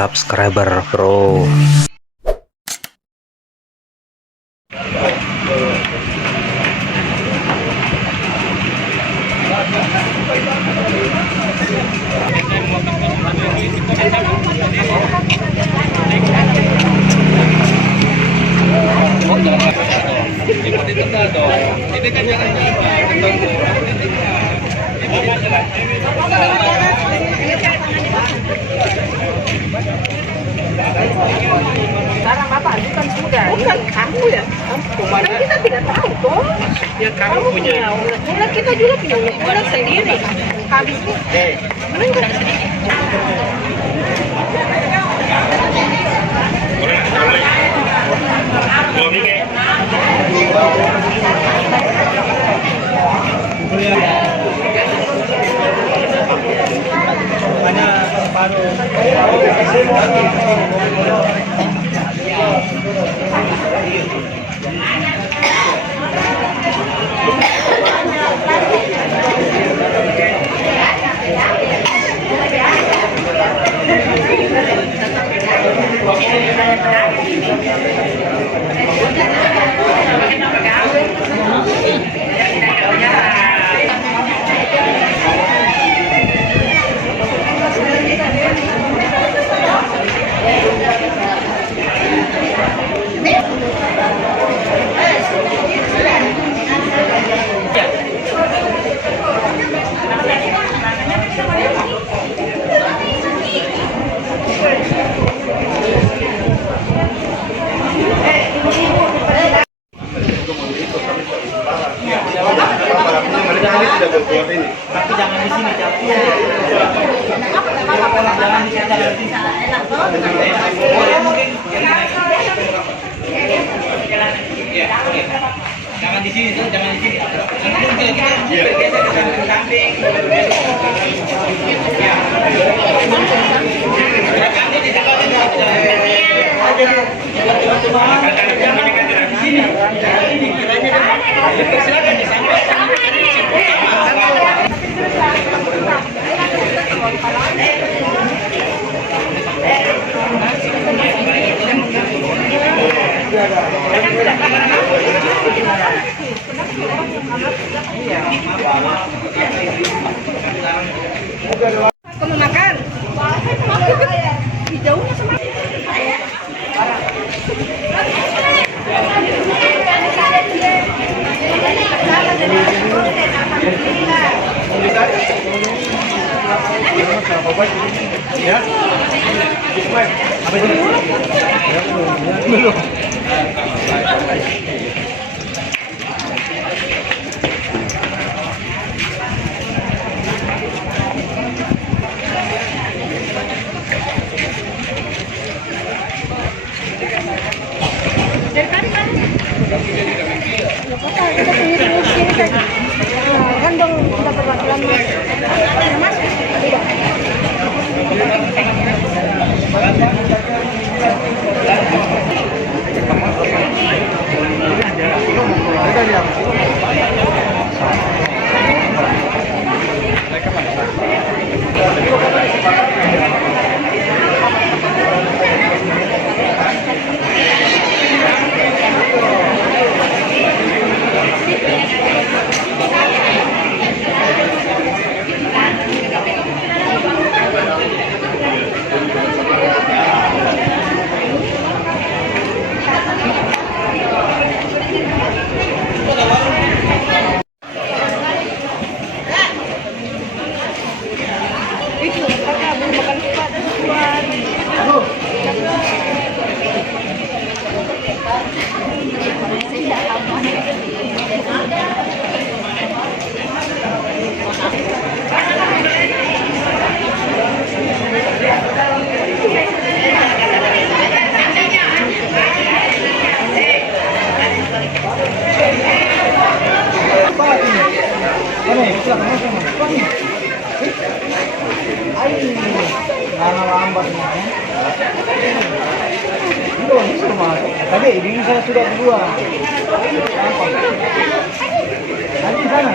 subscriber bro. Sekarang Bapak bukan sudah, bukan kamu ya. Kan kita tidak tahu toh. Ya kamu punya. Ulat kita juga punya ulat sendiri. Habis itu, meninggal sedikit. Tapi jangan di sini, jangan di sini. Jangan di sini tuh, jangan di sini. Nanti bergeser ke samping. Silakan di sana. Kamu makan? Hijaunya sama. Ya. Apa itu? Belum. Gandong sudah berlaku lama. Itu kakak belum makan cepat dan Tadi ini saya sudah berdua. Nanti sana.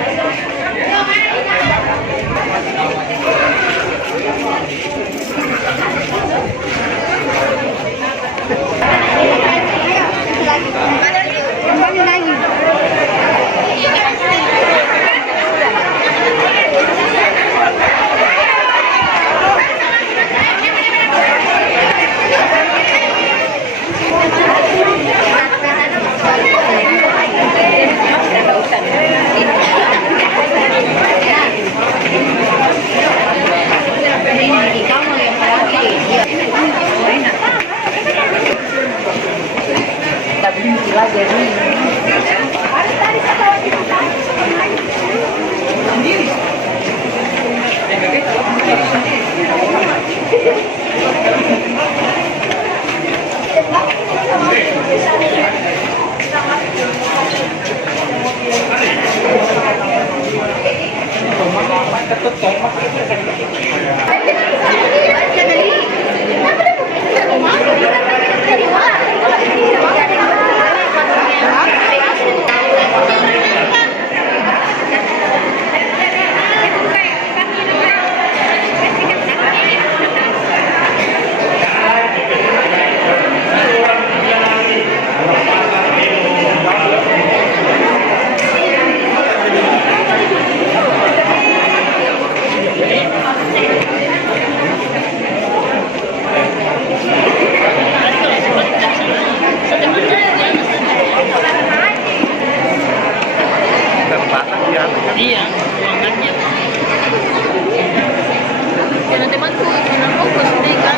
Iya, ruangannya. Karena temanku pernah fokus deh kan.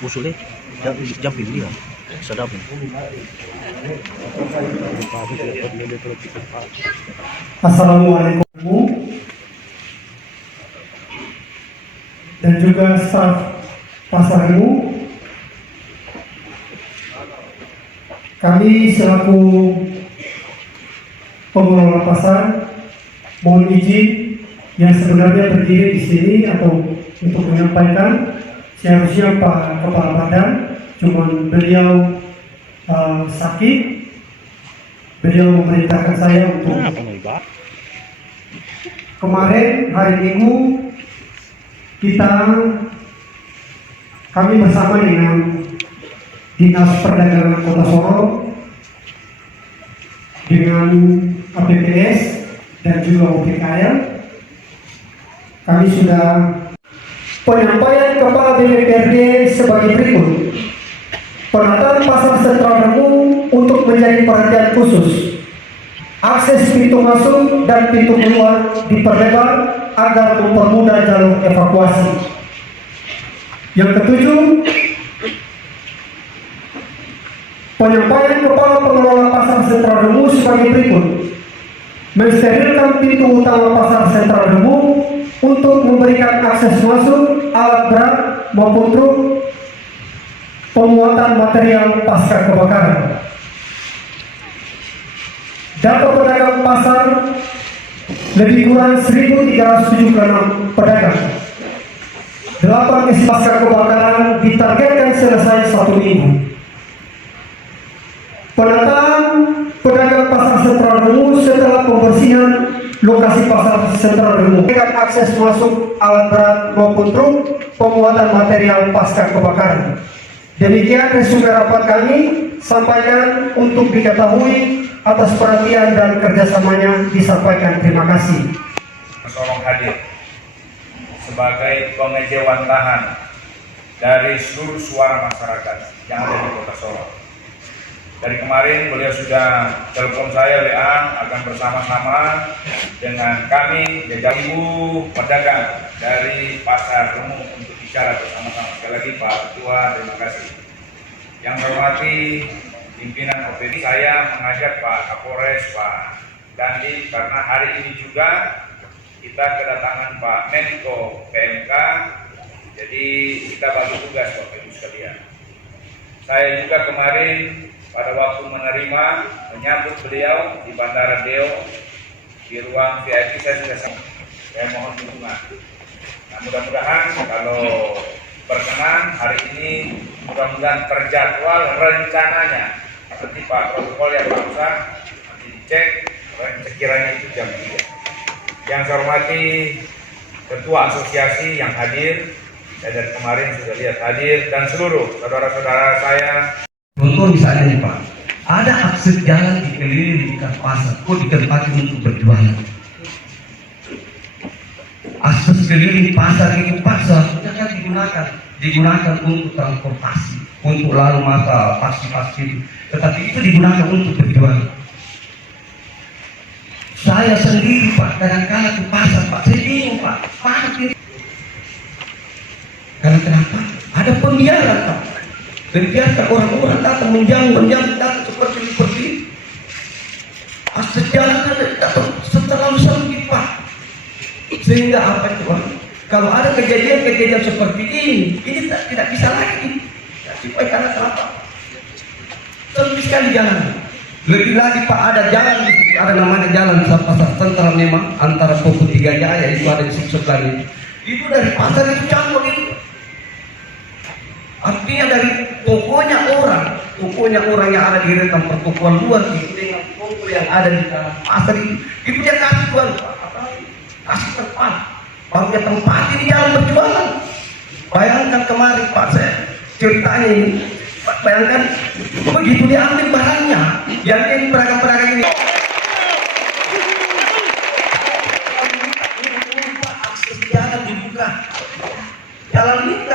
Usulnya jam dia sedap. Assalamualaikum dan juga staf Pasar Remu. Kami selaku pengelola pasar mohon izin yang sebenarnya berdiri di sini atau untuk menyampaikan seharusnya Pak Kepala Badan, cuman beliau sakit. Beliau memerintahkan saya untuk kemarin hari Minggu kami bersama dengan Dinas Perdagangan Kota Solo dengan APPS dan juga OPKL, kami sudah penyampaian Kepala BPPRD sebagai berikut. Penataan pasar sentral Remu untuk menjadi perhatian khusus. Akses pintu masuk dan pintu keluar diperlebar agar mempermudah jalur evakuasi. Yang ketujuh, penyampaian Kepala Pengelola Pasar Sentral Remu sebagai berikut. Mensterilkan pintu utama Pasar Sentral Remu untuk memberikan akses masuk alat berat maupun truk pemuatan material pasca kebakaran. Data pedagang pasar lebih kurang 1.376 pedagang. 8 pasca kebakaran ditargetkan selesai 1 minggu. Penataan pedagang pasar sentral Remu setelah pembersihan lokasi pasar sentral Remu dengan akses masuk alat berat maupun truk pemuatan material pasca kebakaran. Demikian resume rapat kami sampaikan untuk diketahui atas perhatian dan kerjasamanya disampaikan. Terima kasih. Tolong hadir sebagai pengejawantahan dari seluruh suara masyarakat yang ada di Kota Solo. Dari kemarin beliau sudah telepon saya WA akan bersama-sama dengan kami jajaran ibu pedagang dari Pasar Remu untuk bicara bersama-sama. Sekali lagi Pak Ketua, terima kasih. Yang saya hormati pimpinan OPD, saya mengajak Pak Kapolres, Pak Dandi, karena hari ini juga kita kedatangan Pak Menko PMK, jadi kita bagi tugas Bapak Ibu sekalian. Saya juga kemarin pada waktu menyambut beliau di Bandara Deo di ruang VIP, saya mohon dukungan. Nah, mudah-mudahan kalau berkenan hari ini, mudah-mudahan terjadwal rencananya nanti Pak protokol yang bangsa nanti dicek sekiranya itu jam 3. Yang saya hormati Ketua Asosiasi yang hadir, saya dari kemarin sudah lihat hadir, dan seluruh saudara-saudara saya. Contoh misalnya nih Pak, ada akses jalan dikelilingi di pasar, kok ditempati untuk berjualan. Akses keliling pasar itu pasar kan digunakan untuk transportasi, untuk lalu masa pasti, tetapi itu digunakan untuk berjualan. Saya sendiri Pak, kadang-kadang ke pasar Pak, saya bingung Pak, mana ini? Karena kenapa? Ada pembiaran Pak. Terbiasa orang-orang datang menjang datang seperti ini. Akses jalan datang terlalu sempit Pak. Sehingga apa itu Pak? Kalau ada kejadian seperti ini tidak bisa lagi. Supaya karena kenapa? Sempit sekali jalan. Lebih lagi Pak, ada jalan di situ, ada namanya jalan pasar sentral memang antara Pokok 3 Jaya itu ada di sebelah ini. Itu dari pasar itu campur itu. Artinya dari tokonya orang yang ada di rekan pertokoan luar itu dengan toko yang ada di dalam pasar itu dia kasih jual, kasih tempat, baru dia tempati di jalan berjualan. Bayangkan kemarin Pak, saya ceritanya ini, bayangkan begitu diambil barangnya, yang ini pedagang-pedagang ini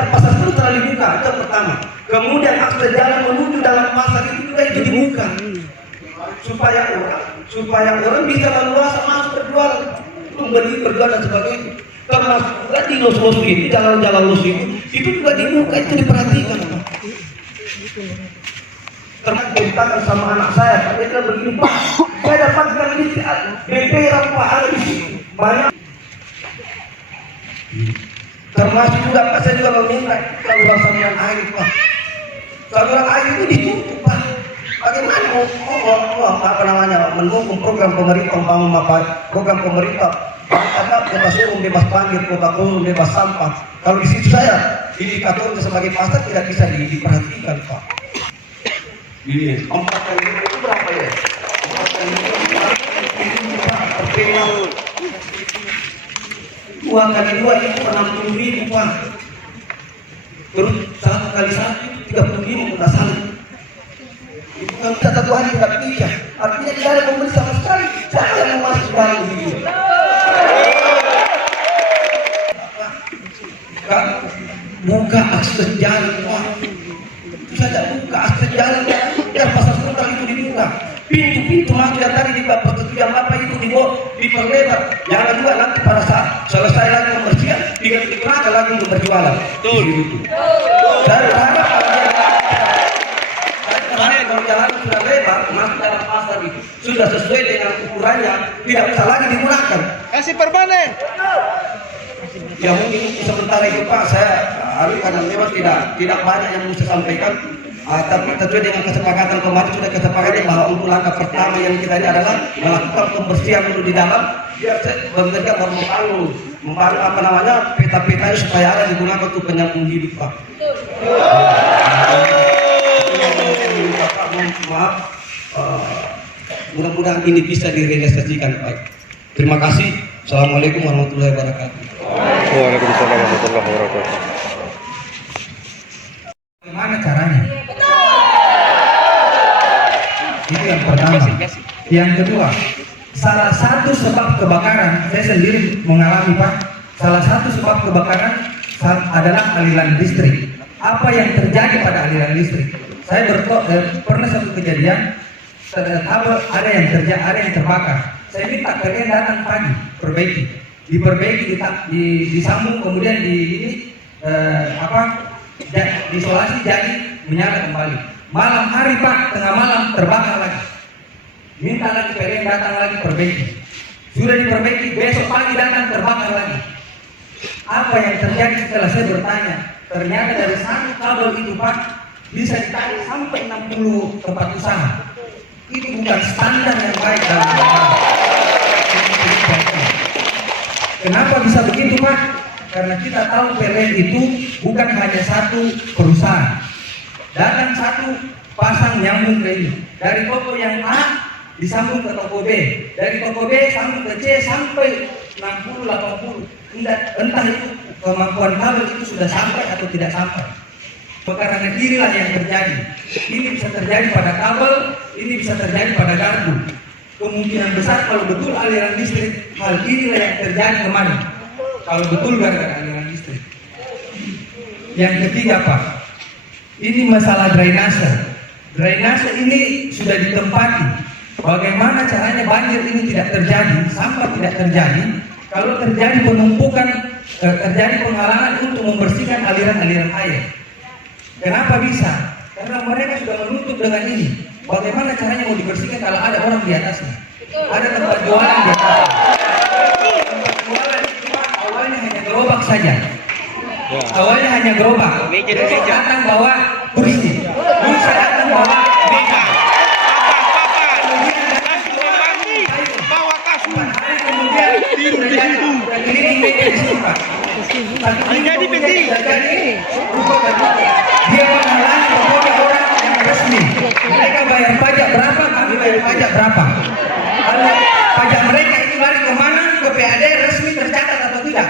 pasar Sutra dibuka, itu yang pertama. Kemudian akses jalan menuju dalam pasar itu juga itu dibuka supaya orang bisa leluasa masuk berjualan, membeli, berjualan dan sebagainya. Termasuk juga di los-los ini, jalan-jalan los itu juga dibuka, itu diperhatikan, Pak. Termasuk ceritakan sama anak saya, Pak, dia bilang begini, Pak, saya dapatkan di beberapa Pak ada di sini banyak. Termasuk juga Pak, saya juga meminta saluran saluran air, Pak. Saluran air itu ditutup, Pak. Bagaimana mendukung program pemerintah, membangun program pemerintah, karena bebas umum, bebas banjir, kota kosong, bebas sampah. Kalau di situ saya indikatornya sebagai pasar tidak bisa diperhatikan, Pak. Ini 4 kali itu berapa ya? 4 kali itu Pak, 2 kali 2 itu 60.000, Pak. Terus 1 kali 1 itu 30.000 kita salah. Itu kan bisa 1 hari tidak bisa. Artinya tidak ada pembeli sama sekali. Siapa yang mau masuk dalam video? Buka akses jalan, Pak. Saja buka akses jalan biar pasar Sutra itu dibuka. Pintu-pintu masuk yang tadi di persetujuan apa itu diperlebar. Jangan juga nanti pada saat selesai lagi pembersihan tinggal digunakan lagi untuk berjualan. Betul. Dan kalau jalan sudah lebar masuk dalam pasar itu sudah sesuai dengan ukurannya, tidak bisa lagi digunakan. Kasih permanen. Ya mungkin sementara itu Pak, saya karena memang tidak banyak yang bisa sampaikan, tapi sesuai dengan kesepakatan kemarin sudah kesepakatan bahwa untuk langkah pertama yang kita ini adalah melakukan pembersihan dulu di dalam, biar bekerja baru membangun peta-petanya supaya ada digunakan untuk penyambung hidup, Pak. Maaf, mudah-mudahan ini bisa direalisasikan, Pak. Terima kasih. Assalamualaikum warahmatullahi wabarakatuh. Waalaikumsalam warahmatullahi wabarakatuh. Bagaimana caranya? Itu yang pertama. Yang kedua, salah satu sebab kebakaran, saya sendiri mengalami, Pak. Salah satu sebab kebakaran adalah aliran listrik. Apa yang terjadi pada aliran listrik? Saya pernah satu kejadian, ada yang terbakar. Saya minta kalian datang pagi, diperbaiki, disambung, kemudian diisolasi jadi menyala kembali. Malam hari, Pak, tengah malam terbakar lagi. Minta lagi kalian datang lagi perbaiki. Sudah diperbaiki, besok pagi datang terbakar lagi. Apa yang terjadi setelah saya bertanya? Ternyata dari satu kabel itu, Pak, bisa ditarik sampai 60 tempat usaha. Itu bukan standar yang baik dalam Kenapa bisa begitu, Pak? Karena kita tahu PLN itu bukan hanya satu perusahaan. Datang satu pasang nyambung ke ini. Dari toko yang A disambung ke toko B. Dari toko B sambung ke C sampai 60-80. Entah itu kemampuan kabel itu sudah sampai atau tidak sampai. Karena inilah yang terjadi. Ini bisa terjadi pada kabel, ini bisa terjadi pada gardu. Kemungkinan besar kalau betul aliran listrik, hal inilah yang terjadi kemarin. Kalau betul gara-gara aliran listrik. Yang ketiga, Pak, ini masalah drainase. Drainase ini sudah ditempati. Bagaimana caranya banjir ini tidak terjadi, sampah tidak terjadi? Kalau terjadi penumpukan, terjadi penghalangan untuk membersihkan aliran-aliran air. Kenapa bisa? Karena mereka sudah menutup dengan ini. Bagaimana caranya mau dibersihkan kalau ada orang di atasnya? Ada tempat jualan di atasnya. Tempat jualan itu, Pak, awalnya hanya gerobak saja. Awalnya hanya gerobak. Besok datang bawa kursi. Lusa datang bawa meja. Bawa kasur. Kemudian tidur di situ. Keliling meja di sini, Pak. Menjadi penting. Dia menghalangi pokoknya orang yang resmi. Mereka bayar pajak berapa, kami bayar pajak berapa. Kalau pajak mereka itu lari kemana? Ke PAD resmi tercatat atau tidak?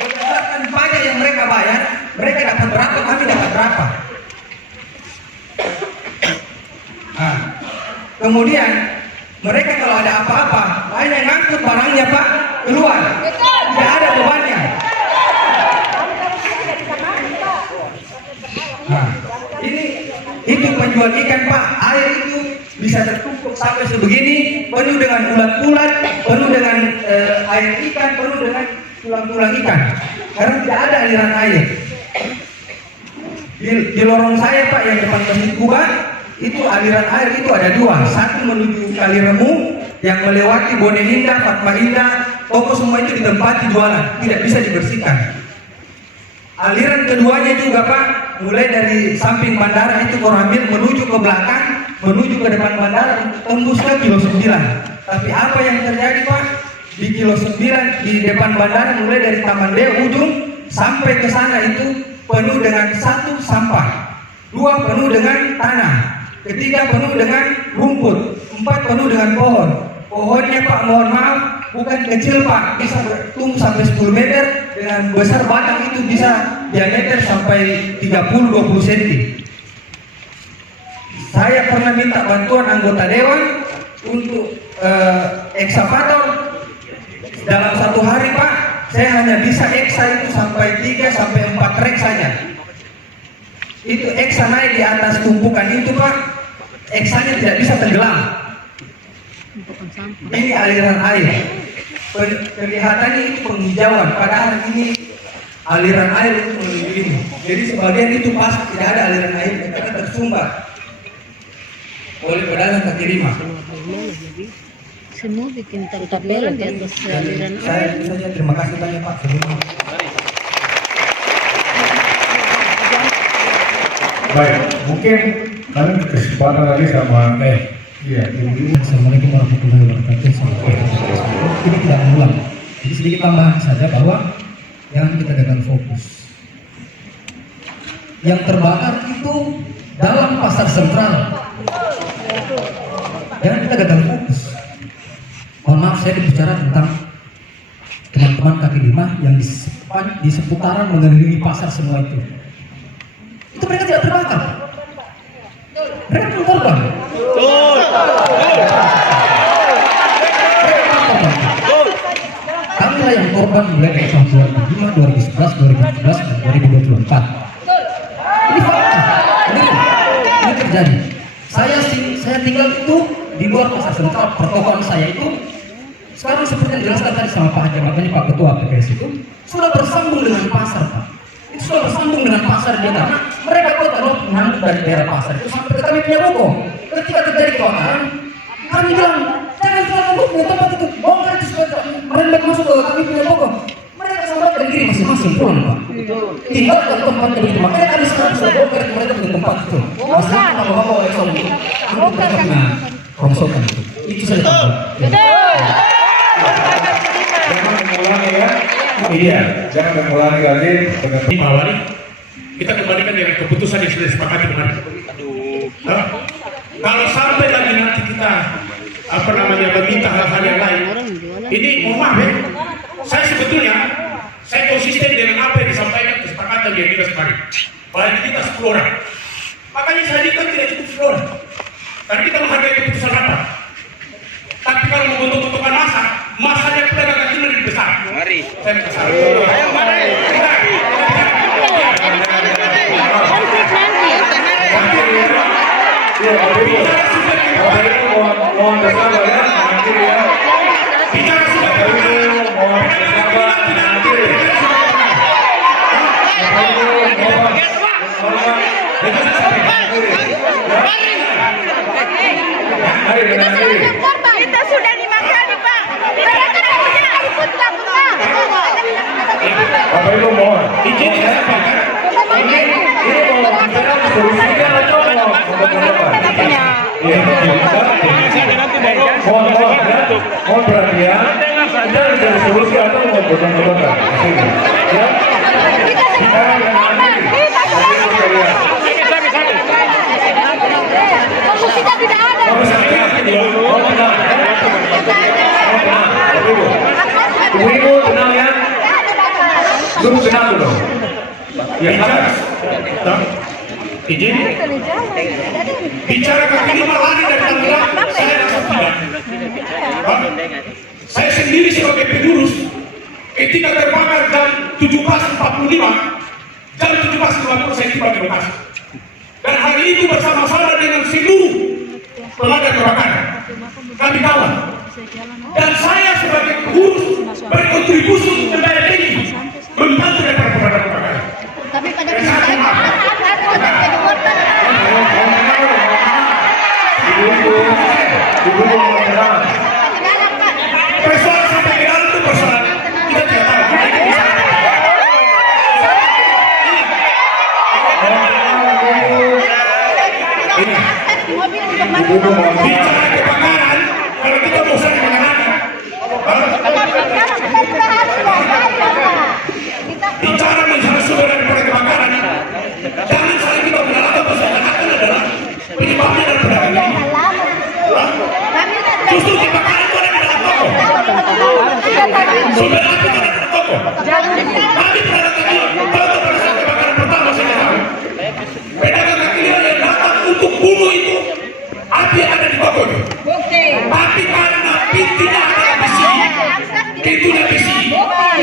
Berdasarkan pajak yang mereka bayar, mereka dapat berapa, kami dapat berapa. Nah, kemudian mereka kalau ada apa-apa, hanya ngangkut barangnya, Pak, keluar. Tidak ada bebannya. menjual ikan Pak, air itu bisa tertumpuk sampai sebegini, penuh dengan ulat-ulat, penuh dengan air ikan, penuh dengan tulang-tulang ikan, karena tidak ada aliran air. Di lorong saya Pak, yang depan Masjid Kuba, itu aliran air itu ada dua, satu menuju Kali Remu yang melewati Bone Indah, Fatma Indah, toko semua itu ditempati jualan, tidak bisa dibersihkan. Aliran keduanya juga Pak, mulai dari samping bandara itu Koramil menuju ke belakang, menuju ke depan bandara, tembus ke kilo 9. Tapi apa yang terjadi Pak? Di kilo 9 di depan bandara, mulai dari Taman Deo ujung sampai ke sana itu penuh dengan satu sampah, dua penuh dengan tanah, ketiga penuh dengan rumput, empat penuh dengan pohon. Pohonnya Pak, mohon maaf, bukan kecil Pak, bisa bertumbuh sampai 10 meter, dengan besar batang itu bisa diameter sampai 30-20 cm. Saya pernah minta bantuan anggota dewan untuk eksavator. Dalam satu hari Pak, saya hanya bisa eksa itu sampai 3-4 trek saja. Itu eksa naik di atas tumpukan itu Pak, eksanya tidak bisa tenggelam. Ini aliran air. Kelihatannya itu penghijauan, padahal ini aliran air itu mengelilingi. Jadi sebagian itu pasti tidak ada aliran air karena tersumbat oleh pedagang kaki lima. Semua bikin tertabelan di atas aliran air. Saya itu saja, terima kasih banyak Pak. Baik, mungkin kami kesempatan lagi sama iya, Assalamualaikum warahmatullahi wabarakatuh. Ini tidak mengulang. Jadi sedikit tambahan saja bahwa jangan kita gagal fokus. Yang terbakar itu dalam pasar sentral. Jangan kita gagal fokus. Mohon maaf, saya bicara tentang teman-teman kaki lima yang di seputaran mengelilingi pasar semua itu. Itu mereka tidak terbakar. Mereka belum terbang. Kamilah yang korban mulai dari tahun 2005, 2011, 2017, dan 2024. Ini fakta. Ini terjadi. Saya tinggal itu di luar pasar sentral. Pertokohan saya itu sekarang seperti yang dijelaskan tadi sama Pak Haji, makanya Pak Ketua PPS itu sudah bersambung dengan pasar Pak. Itu sudah bersambung dengan pasar dia, karena mereka kalau mengambil dari daerah pasar itu sampai ke kami punya ruko. Ketika terjadi kebakaran, kami bilang jangan silakan bu punya tempat itu, bongkar itu supaya merembet masuk ke kami punya ruko. Mereka sampaikan diri masing-masing pulang Pak. Tinggalkan tempatnya begitu, makanya kami sekarang sudah bongkar itu, mereka punya tempat itu. Masalah kalau bapak oleh soal itu, kami tidak rongsokan itu. Itu saja Pak. jangan mengulangi ya. Iya, jangan mengulangi lagi dengan Mawali, kita kembalikan dengan keputusan yang sudah disepakati kemarin. Kalau sampai lagi nanti kita meminta hal-hal yang lain, ini mohon maaf ya, saya konsisten dengan apa yang disampaikan kesepakatan yang kita kemarin. Bahwa kita 10 orang, makanya saya kan tidak cukup 10 orang, karena kita menghargai keputusan rapat. Tapi kalau mau bentuk-bentukan masanya pedagang kaki lebih besar. Mari. Saya besar. Ayo mari. mohon bersabar ya, nanti ya. Bicara sudah Mohon bersabar, nanti. Kita sudah 5 kali Pak. Mereka punya ikut lakukan. Bapak Ibu mohon. izin saya sampaikan. Ini mau bicara solusinya atau Iya, mohon ya, mohon perhatian. Kita mencari solusi atau mau potong-potongkan. Ya. Sekarang Solusinya tidak ada. Ibu tenang ya. Dulu tenang dulu. Ya, Izin. Bicara kaki lima lari dari Tangerang, saya rasa tidak. Saya sendiri sebagai pengurus, ketika terbakar jam 17.45, jam 17.50 saya tiba di lokasi. Dan hari itu bersama-sama dengan seluruh pemadam kebakaran kami kawal. Dan saya sebagai pengurus berkontribusi untuk membayar tinggi membantu daripada pemadam kebakaran. Tapi pada kesempatan Persoalan sampai ke dalam itu persoalan kita tidak tahu. Ini bicara kebakaran, kalau kita mau saling mengenalkan, bicara menjadi sumber daripada kebakaran, jangan saling kita menyalahkan persoalan adalah penyebabnya dan pedagang. Justru kebakaran itu ada di dalam toko. Sumber api itu ada di dalam toko. Kami pernah kecil, kalau pada saat kebakaran pertama saya tahu, pedagang kaki lima yang datang untuk bunuh itu, api ada di toko itu. Tapi karena pintunya ada besi,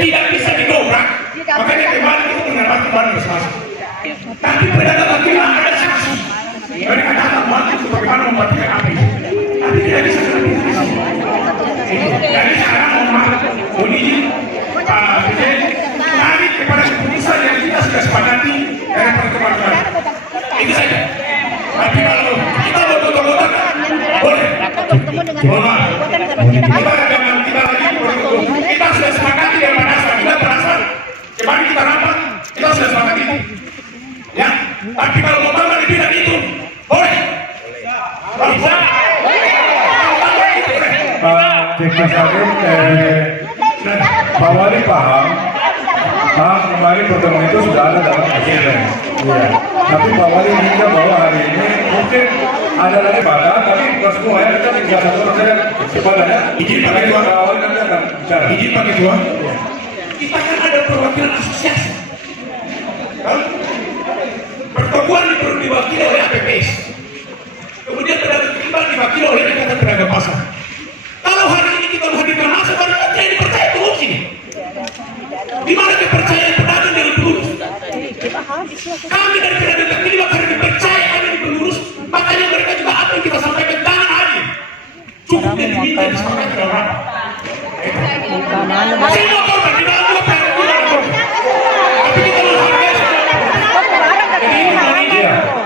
tidak bisa didobrak, makanya kembali itu mendapati barang bersama. Tapi pedagang kaki lima ada saksi. Mereka datang bantu untuk bagaimana mematikan api. Tapi tidak bisa lebih dari sini. Jadi sekarang mohon izin Pak Presiden tarik kepada keputusan yang kita sudah sepakati dari pertemuan. Itu saja. Tapi kalau kita mau potong-potong, boleh. Mohon maaf. Kita sudah sepakati dengan Pak Nasar. Kita berasal. Kemarin kita rapat, kita sudah sepakati. Ya. Tapi kalau mau tambah lebih dari itu, boleh. Bisa. Pak Cekmas Pak Wali paham kemarin pertemuan itu sudah ada dalam agenda. Iya. Tapi Pak Wali minta bahwa hari ini mungkin ada lagi pada, tapi bukan semua ya, kita tinggal satu saja kepadanya. Izin Pak Ketua. Pak Wali nanti akan bicara. Izin Pak Ketua. Kita kan ada perwakilan asosiasi. Pertemuan perlu diwakili oleh APPS. Kemudian pedagang kiriman diwakili oleh Ikatan Pedagang Pasar. Kalau hari ini kita menghadirkan masa baru saja yang dipercaya pengurus ini. Di mana kepercayaan pedagang dengan pengurus? Kami dari pedagang kaki lima karena dipercaya kami di pengurus, makanya mereka juga apa yang kita sampaikan jangan hadir. Cukup yang diminta disepakati dalam rapat. Semua korban di dalam dua pedagang korban. Tapi kita menghargai.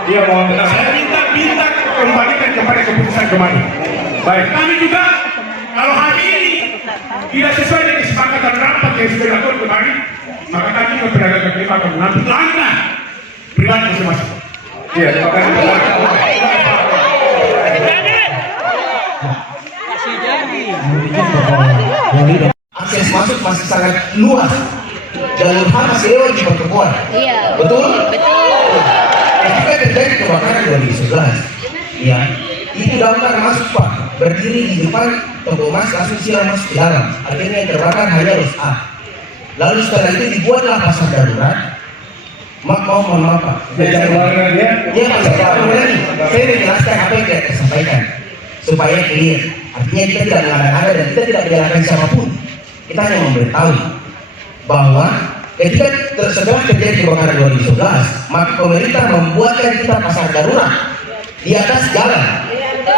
Iya, mohon tenang. Saya minta kembalikan kepada keputusan kemarin. Baik. Kami juga kalau hari ini tidak sesuai dengan kesepakatan rapat yang sudah dilakukan kemarin, maka kami ke pedagang kaki lima akan mengambil langkah pribadi masing-masing. Iya, terima kasih Pak. Akses masuk masih sangat luas. Jalur H masih lewat di pertemuan. Iya. Betul? Ketika terjadi kebakaran 2011, ya, itu damkar masuk Pak, berdiri di depan toko emas langsung silang masuk ke dalam. Akhirnya yang terbakar hanya Rus A. Lalu setelah itu dibuatlah pasar darurat. Mohon maaf Pak. Dia pasar darurat ini. Saya menjelaskan apa yang tidak tersampaikan supaya clear. Artinya kita tidak mengada-ngada dan kita tidak menyalahkan siapapun. Kita hanya memberitahu bahwa ketika setelah terjadi kebakaran 2011, maka pemerintah membuatkan kita pasar darurat di atas jalan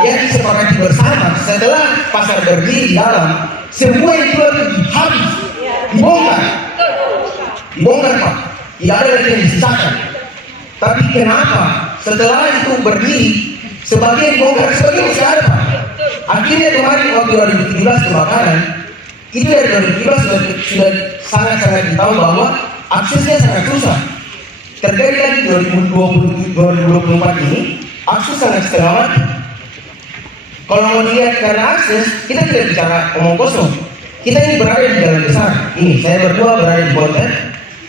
yang disepakati bersama. Setelah pasar berdiri di dalam, semua yang keluar itu habis, dibongkar Pak, tidak ada lagi yang disisakan. Tapi kenapa setelah itu berdiri sebagian dibongkar, sebagian masih ada Pak? Akhirnya kemarin waktu 2017 kebakaran itu dari 2017 sudah sangat-sangat ditahu bahwa aksesnya sangat susah. Terjadi lagi 2024 ini akses sangat setengah mati. Kalau mau dilihat karena akses, kita tidak bicara omong kosong. Kita ini berada di jalan besar. Ini saya berdua berada di Bonten.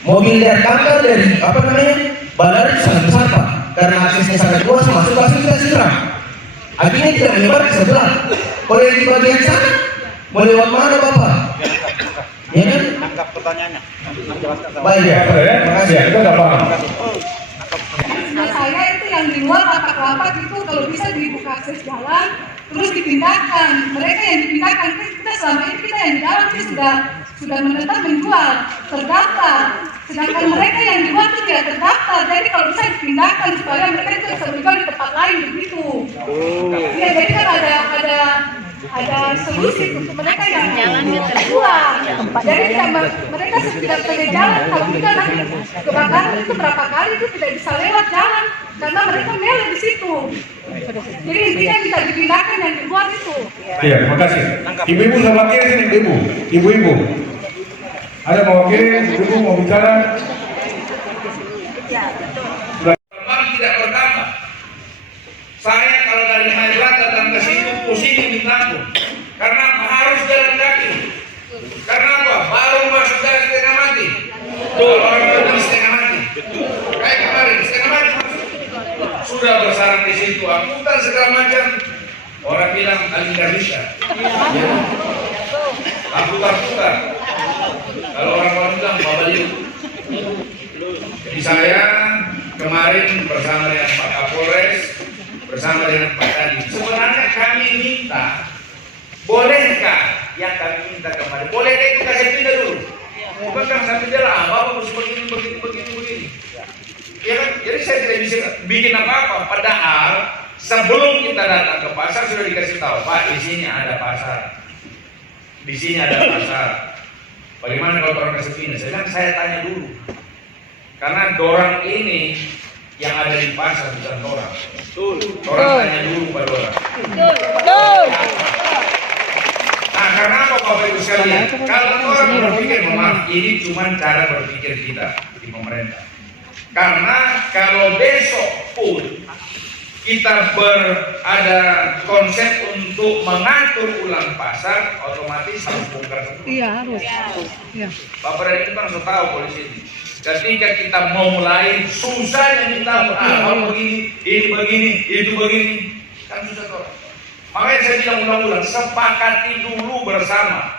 Mobil dari kantor dari bandara itu sangat besar Pak. Karena aksesnya sangat luas, masuk langsung kita siram. Akhirnya tidak menyebar ke sebelah. Kalau yang di bagian sana, mau lewat mana Bapak? Ya kan? Tangkap pertanyaannya. Baik ya, terima kasih. Ya, kita udah paham. Nah, saya itu yang di luar lapak-lapak itu kalau bisa dibuka akses jalan, terus dipindahkan. Mereka yang dipindahkan, kita selama ini kita yang di dalam, kita sudah menetap menjual, terdaftar. Sedangkan mereka yang dijual itu tidak terdaftar. Jadi kalau bisa dipindahkan supaya mereka itu bisa menjual di tempat lain begitu. Ya, jadi kan ada solusi untuk mereka yang jalannya terjual. Jadi mereka tidak punya jalan. Kalau tidak nanti kebakaran itu berapa kali itu tidak bisa lewat jalan karena mereka mele di situ. Jadi intinya bisa dipindahkan yang di luar itu. Iya, terima kasih. Ibu-ibu sama kiri sini, ibu-ibu. Ada mau kiri, ibu mau bicara. Memang tidak bertambah. Saya kalau dari Magelang datang ke situ pusing mintaku. Karena harus jalan kaki. Karena apa? Baru masuk dari setengah mati. Orang datang setengah mati. Kayak kemarin setengah mati. Sudah bersarang di situ, angkutan segala macam. Orang bilang Ali nggak bisa. Aku putar. Kalau orang bilang babaliu. Jadi saya kemarin bersama dengan Pak Kapolres, bersama dengan Pak Kadin. Sebenarnya kami minta, bolehkah yang kami minta kemarin? Bolehkah kita pindah dulu? Bukan kan sampai dia lah, Bapak harus begini. Ya kan? Jadi saya tidak bisa bikin apa-apa. Padahal sebelum kita datang ke pasar sudah dikasih tahu, Pak, di sini ada pasar. Di sini ada pasar. Bagaimana kalau orang kesepian? Saya tanya dulu. Karena dorang ini yang ada di pasar bukan dorang. Dorang tanya dulu pada dorang. Nah, karena apa Bapak Ibu sekalian? Kalau orang berpikir, maaf, ini cuma cara berpikir kita di pemerintah. Karena kalau besok pun kita berada konsep untuk mengatur ulang pasar, otomatis harus bongkar semua. Iya, harus. Iya. Bapak dan Ibu kan sudah tahu polisi ini. Ketika kita mau mulai, susahnya minta begini, ini begini, itu begini, kan susah kok. Makanya saya bilang ulang-ulang, sepakati dulu bersama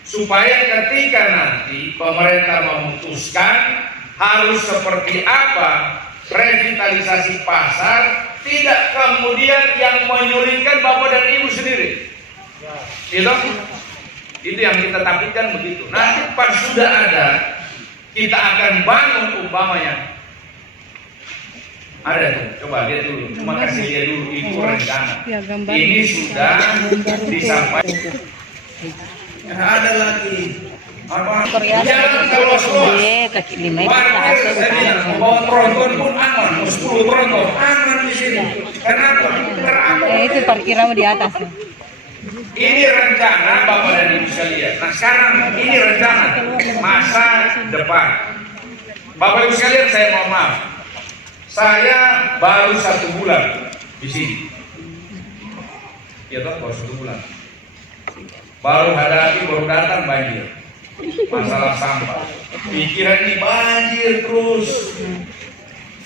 supaya ketika nanti pemerintah memutuskan harus seperti apa revitalisasi pasar, tidak kemudian yang menyulitkan Bapak dan Ibu sendiri. Itu yang kita takutkan begitu. Nanti pas sudah ada, kita akan bangun umpamanya. Ada tuh, coba lihat dulu. Cuma kasih lihat dulu itu rencana. Ini sudah disampaikan. Ada lagi. Jalan keluar kaki lima parkir saya bilang, mau tronton pun aman, mau 10 tronton aman di sini. Kenapa? itu parkiran di atas. Ini rencana Bapak dan Ibu sekalian. Nah sekarang ini rencana masa depan. Bapak Ibu sekalian, saya mohon maaf, saya baru 1 bulan di sini. Ya toh, baru 1 bulan. Baru datang banjir. Masalah sampah, pikiran ini banjir terus.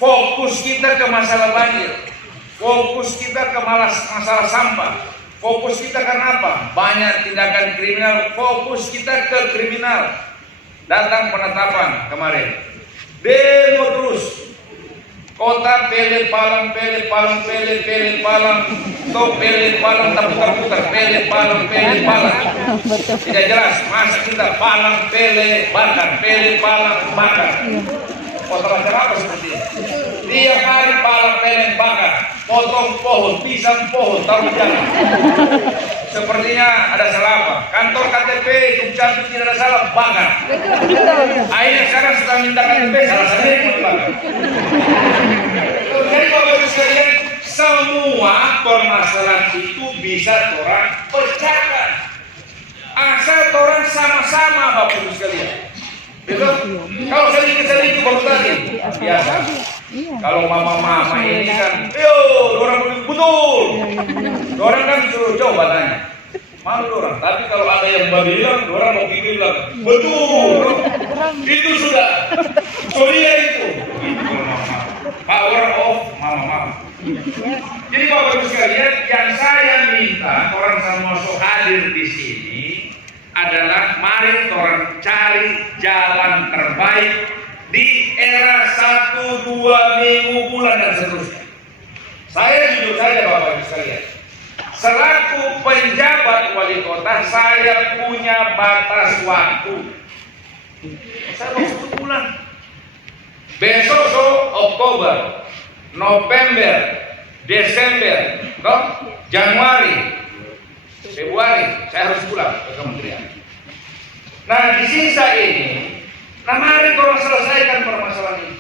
Fokus kita ke masalah banjir, fokus kita ke masalah sampah, fokus kita karena apa? Banyak tindakan kriminal, fokus kita ke kriminal. Datang penetapan kemarin, demo terus. Kota Pele Palang, Tok Pele Palang, putar-putar, Pele Palang. Tidak jelas, masa kita Palang, Pele, Palang, bakar. Kota macam apa seperti ini? Tiap hari Palang, Pele, bakar. Potong pohon, pisang pohon, taruh jalan. Sepertinya ada salah apa? Kantor KTP, Dukcapil tidak ada salah, bakar. Akhirnya sekarang setelah minta KTP, salah sendiri bakar. Jadi Bapak Ibu sekalian, semua permasalahan itu bisa orang pecahkan. Asal orang sama-sama Bapak Ibu sekalian. Betul? Kalau sedikit-sedikit baru tadi, biasa. Kalau mama-mama ini kan, orang betul. Orang kan suruh coba tanya. Malu orang. Tapi kalau ada yang bilang, orang mau pikir bilang, betul. Itu sudah. Soalnya itu. Power of mama-mama. Jadi Bapak Ibu sekalian, yang saya minta orang semua hadir di sini adalah mari orang cari jalan terbaik di era 1, 2 minggu, bulan dan seterusnya. Saya jujur saja Bapak Ibu sekalian, selaku penjabat wali kota saya punya batas waktu. Saya mau 10 bulan. Besok Oktober, November, Desember, Januari, Februari saya harus pulang ke kementerian. Nah di sisa ini, nah mari kalau selesaikan permasalahan ini.